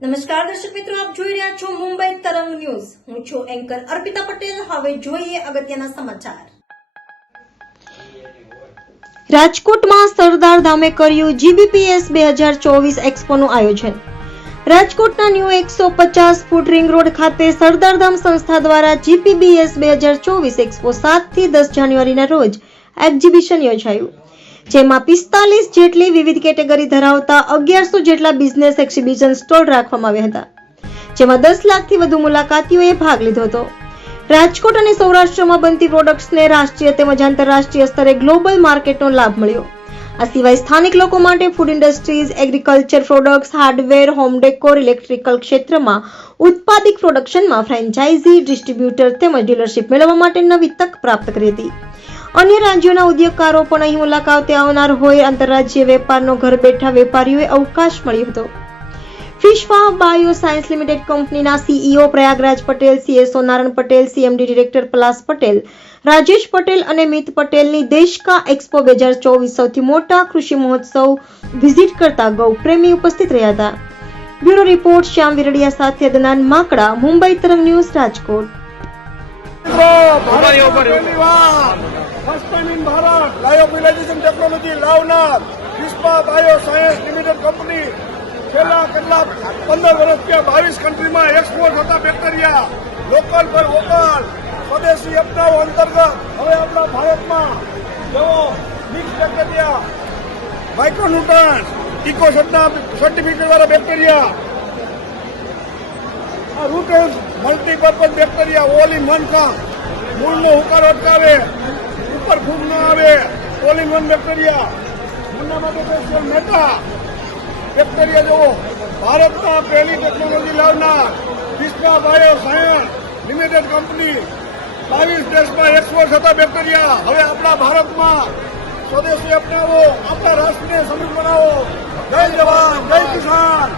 નમસ્કાર દર્શક મિત્રો, આપ જોઈ રહ્યા છો મુંબઈ તરંગ ન્યૂઝ. હું છું એન્કર અર્પિતા પટેલ. હવે જોઈએ અગત્યના સમાચાર. રાજકોટમાં સરદાર ધામે કર્યું GBPS 2024 એક્સપોનું આયોજન. રાજકોટના ન્યૂ 150 ફૂટ રિંગ રોડ ખાતે સરદાર ધામ સંસ્થા દ્વારા GBPS 2024 એક્સપો 7 થી 10 જાન્યુઆરીના રોજ એક્ઝિબિશન યોજાયું, જેમાં 45 જેટલી વિવિધ કેટેગરી ધરાવતા 1100 જેટલા બિઝનેસ એક્ઝિબિશન સ્ટોલ રાખવામાં આવ્યા હતા, જેમાં 10 લાખથી વધુ મુલાકાતીઓએ ભાગ લીધો હતો. રાજકોટ અને સૌરાષ્ટ્રમાં બનતી પ્રોડક્ટ્સને રાષ્ટ્રીય તેમજ આંતરરાષ્ટ્રીય સ્તરે ગ્લોબલ માર્કેટનો લાભ મળ્યો. આ સિવાય સ્થાનિક લોકો માટે food industries, agriculture products, hardware, home decor, electrical ક્ષેત્રમાં ઉત્પાદિત પ્રોડક્શનમાં ફ્રેન્ચાઇઝી, ડિસ્ટ્રીબ્યુટર તેમજ ડીલરશીપ મેળવવા માટે નવી તક પ્રાપ્ત કરી હતી. અન્ય રાજ્યોના ઉદ્યોગકારો પણ અહીં મુલાકાતે આવનાર હોય આંતરરાજ્ય વેપારનો ઘર બેઠા વેપારીઓએ અવકાશ મળ્યો હતો. ફિશફાર્મ બાયો સાયન્સ લિમિટેડ કંપનીના CEO Prayagraj Patel, CSO Naran Patel, CMD director Palash Patel, Rajesh Patel અને મિત પટેલની દેશકા એક્સપો 2024 સૌથી મોટા કૃષિ મહોત્સવ વિઝિટ કરતા ગૌ પ્રેમી ઉપસ્થિત રહ્યા હતા. બ્યુરો રિપોર્ટ શ્યામ વિરડિયા સાથે Adnan Makda, Mumbai Tarang news, Rajkot. First time in Bharat lyophilization technology लावनार fish farm bio science limited company छेल्ला કેટલા 15 વર્ષથી 22 કન્ટ્રીમાં એક્સપોર્ટ થતા બેક્ટેરિયા લોકલ પર વોકલ સ્વદેશી અપનાવો અંતર્ગત હવે આપણા ભારતમાં જેવો mix bacteria, micronutrients, eco certificate વાળા bacteria, root multipurpose bacteria, all in one કામ, મૂળનો ઉકાળો અટકાવે, ઉપર ફૂગ ન આવે, ઓલ ઇન વન બેક્ટેરિયા, મૂળના માટે સ્પેશિયલ મેટા બેક્ટેરિયા જેવો ભારતમાં પહેલી ટેકનોલોજી લાવનાર ફિશફાર્મ બાયો સાયન્સ લિમિટેડ કંપની 22 દેશમાં એક્સપોર્ટ થતા બેક્ટેરિયા હવે આપણા ભારતમાં સ્વદેશી અપનાવો, આપણા રાષ્ટ્રને સમૃદ્ધ બનાવો. જય જવાન, જય કિસાન.